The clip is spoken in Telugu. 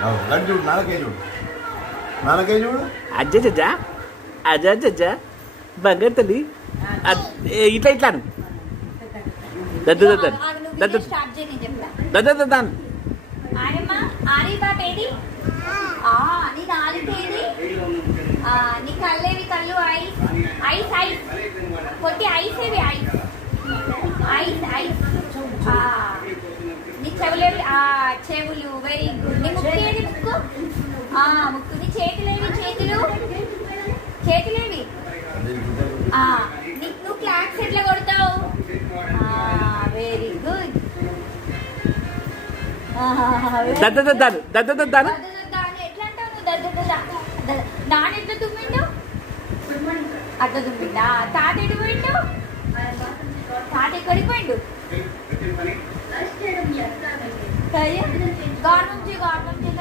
చూడు నాలుగైదు చూడు నాలుగైదు చూడు అజ్జా అజ్జా అజ్జా బంగారు తల్లి ఇట్లా ఇట్లాను దద్దు దద్దు దద్దు దద్దు దద్దాను నీ నాలుగేది నీ కళ్ళేవి కళ్ళు ఐస్ ఐస్ ఐస్ కొట్టి ఐస్ ఏవి ఐస్ ఐస్ ఐస్ నీ చెవులేవి చెవులు వెరీ గుడ్ నీ ముక్కు ఏది ముక్కు ముక్కు నీ చేతులేవి చేతులు చేతులేవి నువ్వు క్లాక్స్ ఎట్లా కొడతావు వెరీ గుడ్ దద్దు దద్దాను దద్దు దద్దాను ఎట్లా అంటావు నువ్వు నాన్న ఎట్లా తుమ్మిండు అట్లా తుమ్మిండా తాత ఎటు పోయిండు తాత ఎక్కడికి పోయిండు గవర్నమెంట్